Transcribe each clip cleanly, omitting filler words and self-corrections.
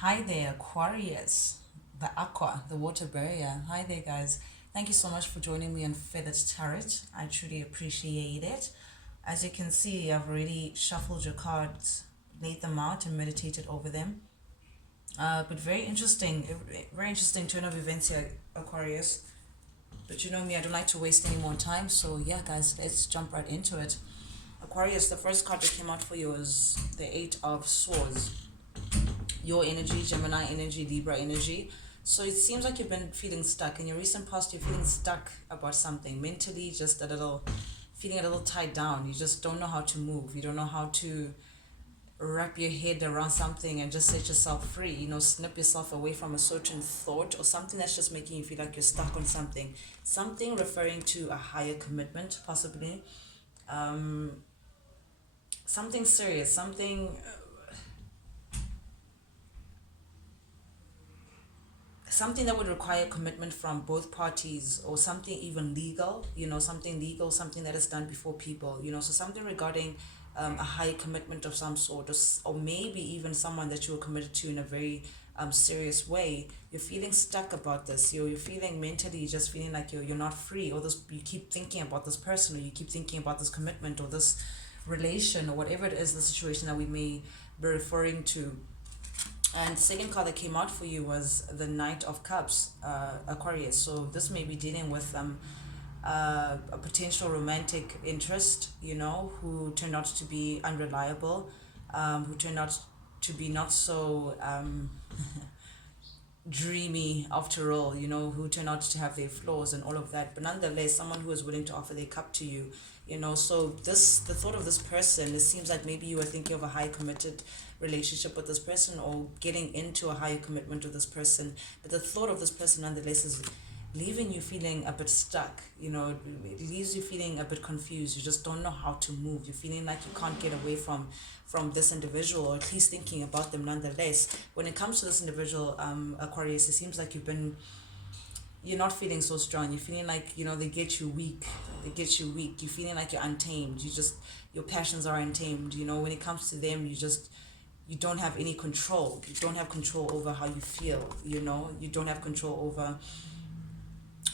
Hi there, Aquarius, the aqua, the water barrier. Hi there, guys. Thank you so much for joining me on Feathered Tarot. I truly appreciate it. As you can see, I've already shuffled your cards, laid them out, and meditated over them. But very interesting turn of events here, Aquarius. But you know me, I don't like to waste any more time. So, yeah, guys, let's jump right into it. Aquarius, the first card that came out for you is the Eight of Swords. Your energy, Gemini energy, Libra energy. So it seems like you've been feeling stuck. In your recent past, you're feeling stuck about something. Mentally, just feeling a little tied down. You just don't know how to move. You don't know how to wrap your head around something and just set yourself free. Snip yourself away from a certain thought or something that's just making you feel like you're stuck on something. Something referring to a higher commitment, possibly. Um, Something serious, something that would require commitment from both parties, or something even legal, something legal, something that is done before people, so something regarding a high commitment of some sort, or maybe even someone that you were committed to in a very serious way. You're feeling stuck about this. You're feeling mentally, just feeling like you're not free, or this, you keep thinking about this person, or you keep thinking about this commitment or this relation, or whatever it is, the situation that we may be referring to. And the second card that came out for you was the Knight of Cups, Aquarius. So this may be dealing with a potential romantic interest, who turned out to be unreliable, who turned out to be not so dreamy after all, who turn out to have their flaws and all of that. But nonetheless, someone who is willing to offer their cup to you, So the thought of this person, it seems like maybe you were thinking of a high committed relationship with this person, or getting into a higher commitment with this person. But the thought of this person nonetheless is leaving you feeling a bit stuck, it leaves you feeling a bit confused. You just don't know how to move. You're feeling like you can't get away from this individual, or at least thinking about them nonetheless. When it comes to this individual, Aquarius, it seems like you're not feeling so strong. You're feeling like, they get you weak. You're feeling like you're untamed. Your passions are untamed. When it comes to them, you don't have any control. You don't have control over how you feel. You don't have control over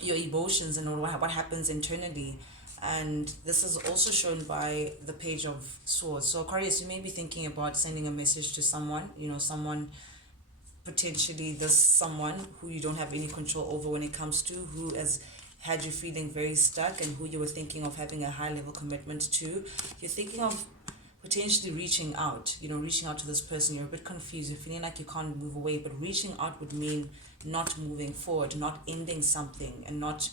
your emotions and all what happens internally. And this is also shown by the Page of Swords. So Aquarius, you may be thinking about sending a message to someone, someone, potentially this someone who you don't have any control over when it comes to, who has had you feeling very stuck, and who you were thinking of having a high level commitment to. You're thinking of potentially reaching out to this person. You're a bit confused. You're feeling like you can't move away, but reaching out would mean not moving forward, not ending something, and not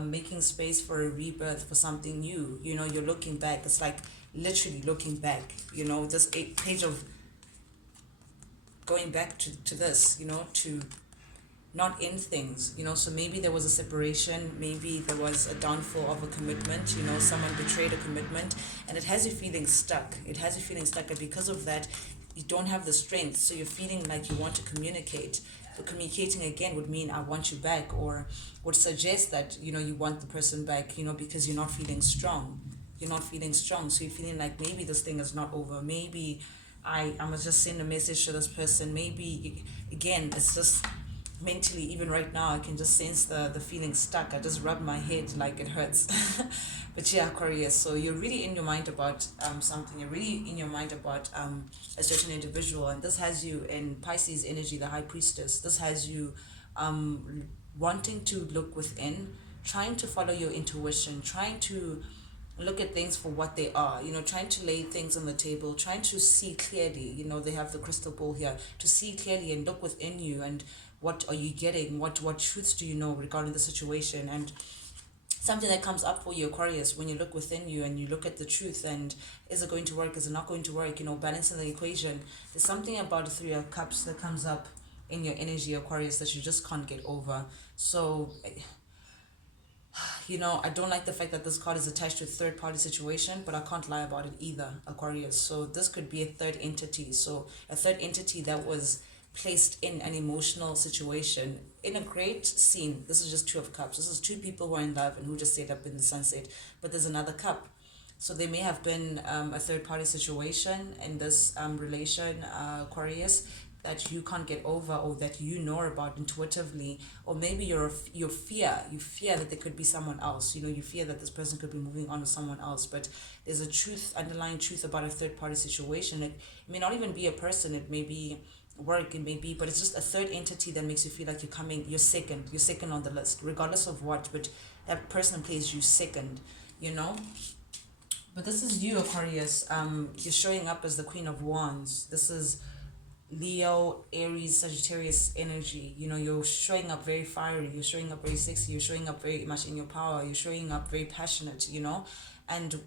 making space for a rebirth, for something new. You're looking back. It's like literally looking back. This page of going back to this, to not end things, so maybe there was a separation, maybe there was a downfall of a commitment, someone betrayed a commitment, and it has you feeling stuck. And because of that, you don't have the strength, so you're feeling like you want to communicate. But communicating again would mean I want you back, or would suggest that, you want the person back, because you're not feeling strong. So you're feeling like maybe this thing is not over. Maybe I must just send a message to this person. Maybe, again, it's just mentally, even right now, I can just sense the feeling stuck. I just rub my head like it hurts. But yeah, Aquarius, so you're really in your mind about something. You're really in your mind about a certain individual. And this has you in Pisces energy, the High Priestess. This has you wanting to look within, trying to follow your intuition, trying to look at things for what they are, trying to lay things on the table, trying to see clearly. They have the crystal ball here, to see clearly and look within you, and what are you getting, what truths do you know regarding the situation. And something that comes up for you, Aquarius, when you look within you and you look at the truth, and is it going to work, is it not going to work, balancing the equation. There's something about the Three of Cups that comes up in your energy, Aquarius, that you just can't get over. So I don't like the fact that this card is attached to a third party situation, but I can't lie about it either, Aquarius. So this could be a third entity. So a third entity that was placed in an emotional situation, in a great scene. This is just Two of Cups. This is two people who are in love and who just stayed up in the sunset. But there's another cup. So there may have been a third party situation in this relation, Aquarius, that you can't get over, or that you know about intuitively, or maybe you fear that there could be someone else. You fear that this person could be moving on to someone else, but there's a underlying truth about a third party situation. It may not even be a person, it may be work, it may be, but it's just a third entity that makes you feel like you're second on the list, regardless of what, but that person plays you second, you know. But this is you, Aquarius. You're showing up as the Queen of Wands. This is Leo, Aries, Sagittarius energy. You're showing up very fiery. You're showing up very sexy. You're showing up very much in your power. You're showing up very passionate, And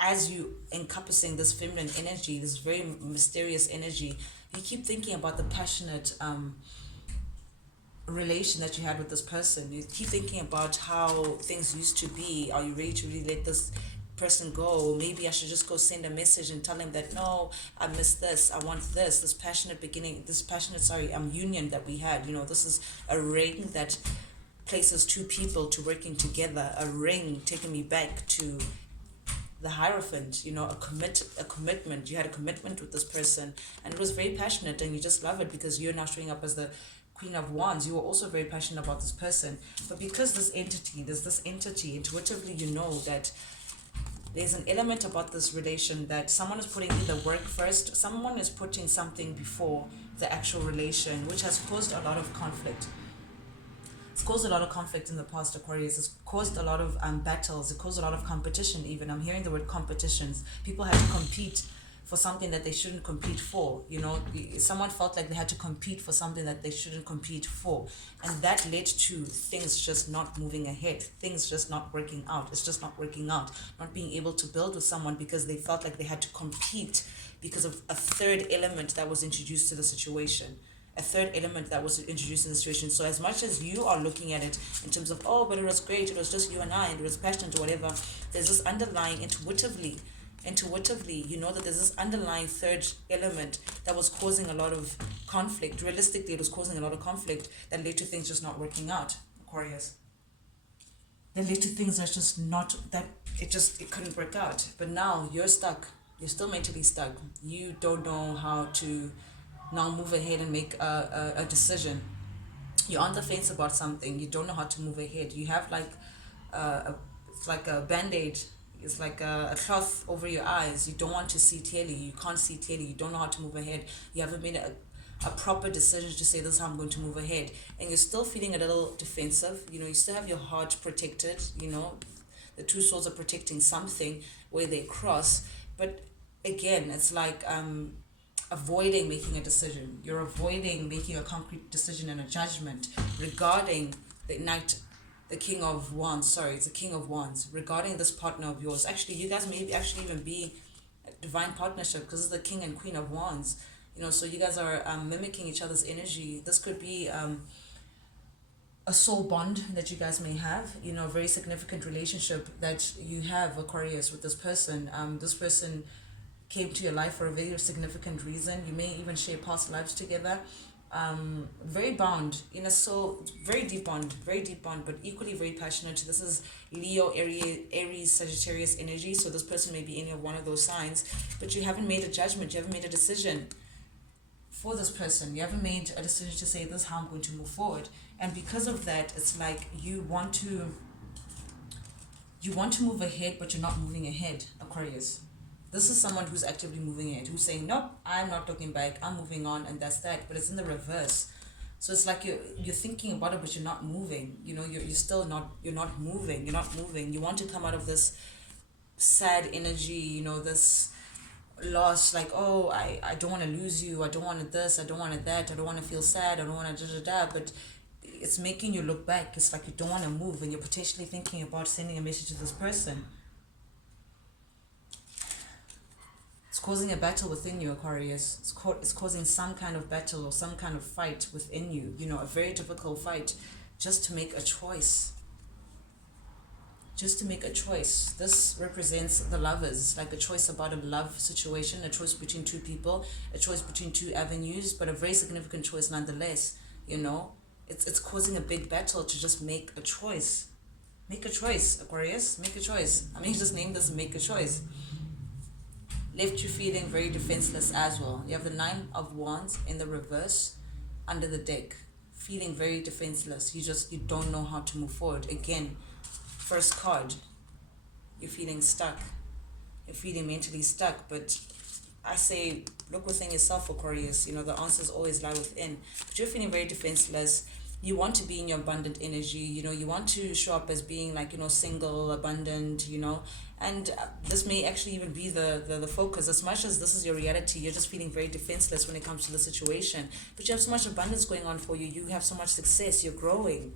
as you encompassing this feminine energy, this very mysterious energy, you keep thinking about the passionate relation that you had with this person. You keep thinking about how things used to be. Are you ready to really let this person go? Maybe I should just go send a message and tell him that, no, I miss this, I want this passionate union that we had. This is a ring that places two people to working together, a ring taking me back to the Hierophant, a commitment. You had a commitment with this person, and it was very passionate, and you just love it because you're now showing up as the Queen of Wands. You were also very passionate about this person, but because there's this entity, intuitively you know that there's an element about this relation that someone is putting either work first, someone is putting something before the actual relation, which has caused a lot of conflict. It's caused a lot of conflict in the past, Aquarius. It's caused a lot of battles. It caused a lot of competition even. I'm hearing the word competitions. People had to compete for something that they shouldn't compete for. Someone felt like they had to compete for something that they shouldn't compete for. And that led to things just not moving ahead, things just not working out. It's just not working out. Not being able to build with someone because they felt like they had to compete because of a third element that was introduced to the situation. A third element that was introduced in the situation. So as much as you are looking at it in terms of, oh, but it was great, it was just you and I, and it was passionate or whatever, there's this underlying intuitively, you know that there's this underlying third element that was causing a lot of conflict. Realistically, it was causing a lot of conflict that led to things just not working out, Aquarius. That led to things that's just not, it couldn't work out. But now you're stuck. You're still mentally stuck. You don't know how to now move ahead and make a decision. You're on the fence about something. You don't know how to move ahead. You have it's like a band-aid. It's like a cloth over your eyes. You don't want to see clearly. You can't see clearly. You don't know how to move ahead. You haven't made a proper decision to say, this is how I'm going to move ahead. And you're still feeling a little defensive. You still have your heart protected. The two swords are protecting something where they cross. But again, it's like avoiding making a decision. You're avoiding making a concrete decision and a judgment regarding the King of Wands, it's the King of Wands, regarding this partner of yours. Actually, you guys may actually even be a divine partnership because it's the King and Queen of Wands. So you guys are mimicking each other's energy. This could be a soul bond that you guys may have, a very significant relationship that you have, Aquarius, with this person. This person came to your life for a very significant reason. You may even share past lives together. Very bound in a soul, very deep bond, but equally very passionate. This is Leo, Aries, Sagittarius energy. So this person may be any of one of those signs, but you haven't made a judgment. You haven't made a decision for this person. You haven't made a decision to say, this is how I'm going to move forward. And because of that, it's like you want to move ahead, but you're not moving ahead, Aquarius. This is someone who's actively moving ahead, who's saying, nope, I'm not looking back, I'm moving on, and that's that. But it's in the reverse. So it's like you're thinking about it, but you're not moving. You're not moving. You want to come out of this sad energy, this loss, like, oh, I don't want to lose you, I don't want this, I don't want that, I don't want to feel sad, I don't want to da-da-da, but it's making you look back. It's like you don't want to move, and you're potentially thinking about sending a message to this person. It's causing a battle within you, Aquarius. It's causing some kind of battle or some kind of fight within you. A very difficult fight just to make a choice. This represents the lovers. It's like a choice about a love situation, a choice between two people, a choice between two avenues, but a very significant choice nonetheless. It's causing a big battle to just make a choice. Make a choice, Aquarius. Make a choice. I mean, just name this, make a choice. left you feeling very defenseless as well. You have the Nine of Wands in the reverse under the deck, feeling very defenseless. You don't know how to move forward. Again, first card, you're feeling stuck. You're feeling mentally stuck, but I say look within yourself, Aquarius. You know, the answers always lie within. But you're feeling very defenseless. You want to be in your abundant energy. You know, you want to show up as being like, you know, single, abundant, you know. And this may actually even be the focus. As much as this is your reality, you're just feeling very defenseless when it comes to the situation. But you have so much abundance going on for you. You have so much success. You're growing.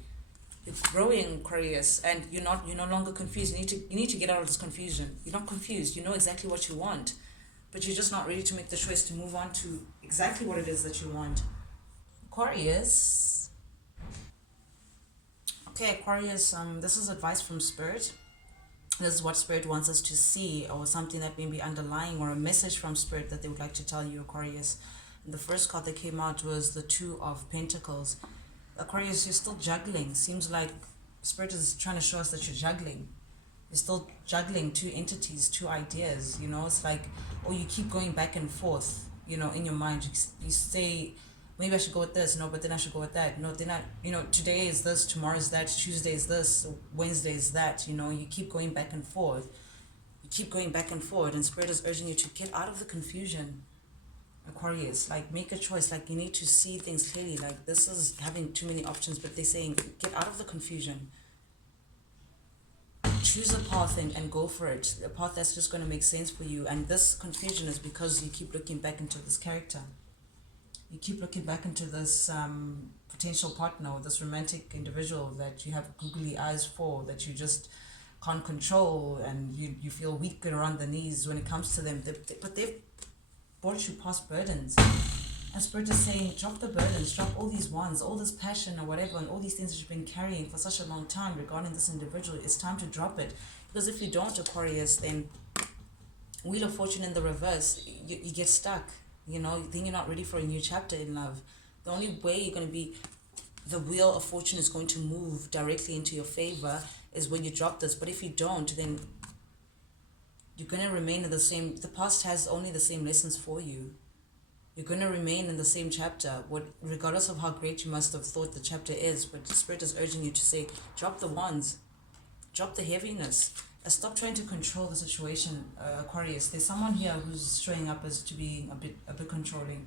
You're growing, Aquarius, and you're no longer confused. You need to get out of this confusion. You're not confused. You know exactly what you want, but you're just not ready to make the choice to move on to exactly what it is that you want. Aquarius. Okay, Aquarius, this is advice from Spirit. This is what Spirit wants us to see, or something that may be underlying, or a message from Spirit that they would like to tell you, Aquarius. And the first card that came out was the Two of Pentacles. Aquarius, you're still juggling. Seems like Spirit is trying to show us that you're juggling. You're still juggling two entities, two ideas, you know. It's like, or you keep going back and forth, you know, in your mind. You say, maybe I should go with this, no, but then I should go with that. No, then you know, today is this, tomorrow is that, Tuesday is this, Wednesday is that, you know. You keep going back and forth. You keep going back and forth, and Spirit is urging you to get out of the confusion, Aquarius. Like, make a choice. Like, you need to see things clearly. Like, this is having too many options, but they're saying, get out of the confusion. Choose a path and go for it. A path that's just going to make sense for you. And this confusion is because you keep looking back into this character. You keep looking back into this potential partner, or this romantic individual that you have googly eyes for, that you just can't control, and you feel weak around the knees when it comes to them. But they've brought you past burdens. And Spirit is saying, drop the burdens, drop all these wands, all this passion or whatever, and all these things that you've been carrying for such a long time regarding this individual. It's time to drop it. Because if you don't, Aquarius, then Wheel of Fortune in the reverse, you get stuck. You know, then you're not ready for a new chapter in love. The only way you're going to be, the Wheel of Fortune is going to move directly into your favor is when you drop this. But if you don't, then you're going to remain in the same, the past has only the same lessons for you. You're going to remain in the same chapter, regardless of how great you must have thought the chapter is. But the Spirit is urging you to say, drop the wands, drop the heaviness, and stop trying to control the situation, Aquarius. There's someone here who's showing up as to be a bit controlling,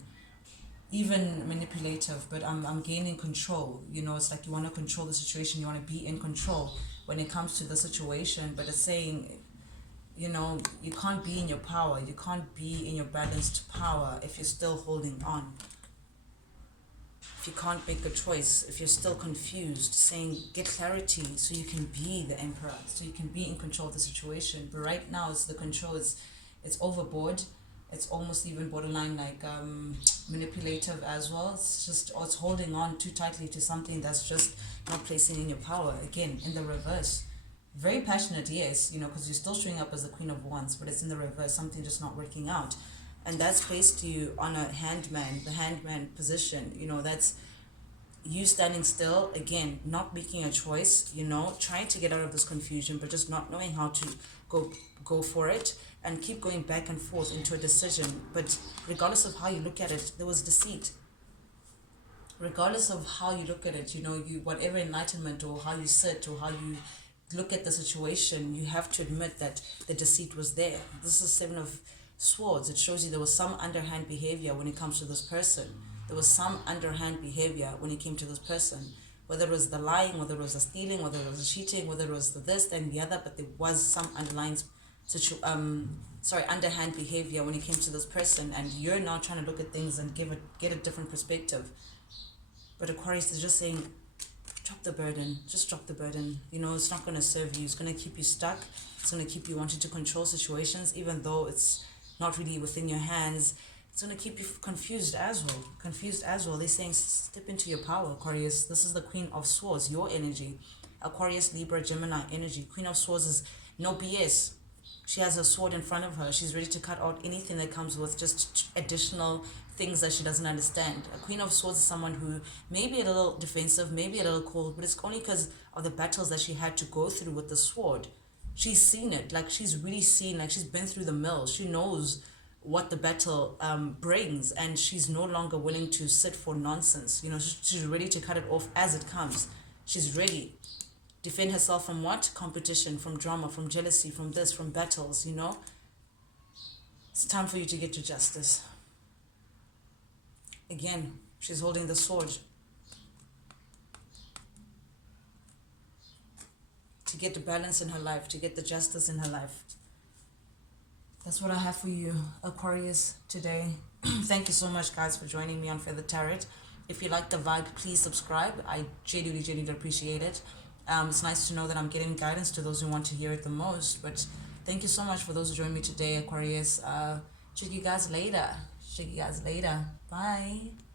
even manipulative. But I'm gaining control. You know, it's like you want to control the situation. You want to be in control when it comes to the situation. But it's saying, you know, you can't be in your power. You can't be in your balanced power if you're still holding on. If you can't make a choice, if you're still confused, saying get clarity so you can be the emperor, so you can be in control of the situation. But right now, it's the control is, it's overboard. It's almost even borderline like manipulative as well. It's just, or it's holding on too tightly to something that's just not placing in your power. Again, in the reverse. Very passionate, yes, you know, because you're still showing up as the Queen of Wands, but it's in the reverse, something just not working out. And that's placed you on a handman, the handman position, you know, that's you standing still, again, not making a choice, you know, trying to get out of this confusion, but just not knowing how to go for it, and keep going back and forth into a decision. But regardless of how you look at it, there was deceit. Regardless of how you look at it, you know, you whatever enlightenment or how you sit or how you look at the situation, you have to admit that the deceit was there. This is Seven of Swords. It shows you there was some underhand behavior when it comes to this person. There was some underhand behavior when it came to this person. Whether it was the lying, whether it was the stealing, whether it was the cheating, whether it was the this and the other, but there was some underlying underhand behavior when it came to this person, and you're now trying to look at things and get a different perspective. But Aquarius is just saying, drop the burden. Just drop the burden. You know, it's not going to serve you. It's going to keep you stuck. It's going to keep you wanting to control situations, even though it's not really within your hands. It's going to keep you confused as well. Confused as well. They're saying, step into your power, Aquarius. This is the Queen of Swords, your energy. Aquarius, Libra, Gemini energy. Queen of Swords is no BS. She has her sword in front of her. She's ready to cut out anything that comes with just additional things that she doesn't understand. A Queen of Swords is someone who may be a little defensive, maybe a little cold, but it's only because of the battles that she had to go through with the sword. She's seen it. Like, she's really seen, like, she's been through the mill. She knows what the battle brings, and she's no longer willing to sit for nonsense. You know, she's ready to cut it off as it comes. She's ready. Defend herself from what? Competition, from drama, from jealousy, from this, from battles, you know. It's time for you to get to justice. Again, she's holding the sword. To get the balance in her life, to get the justice in her life. That's what I have for you, Aquarius, today. Thank you so much, guys, for joining me on Feather Tarot. If you like the vibe, please subscribe. I genuinely appreciate it. It's nice to know that I'm getting guidance to those who want to hear it the most. But thank you so much for those who joined me today, Aquarius. Check you guys later. Bye.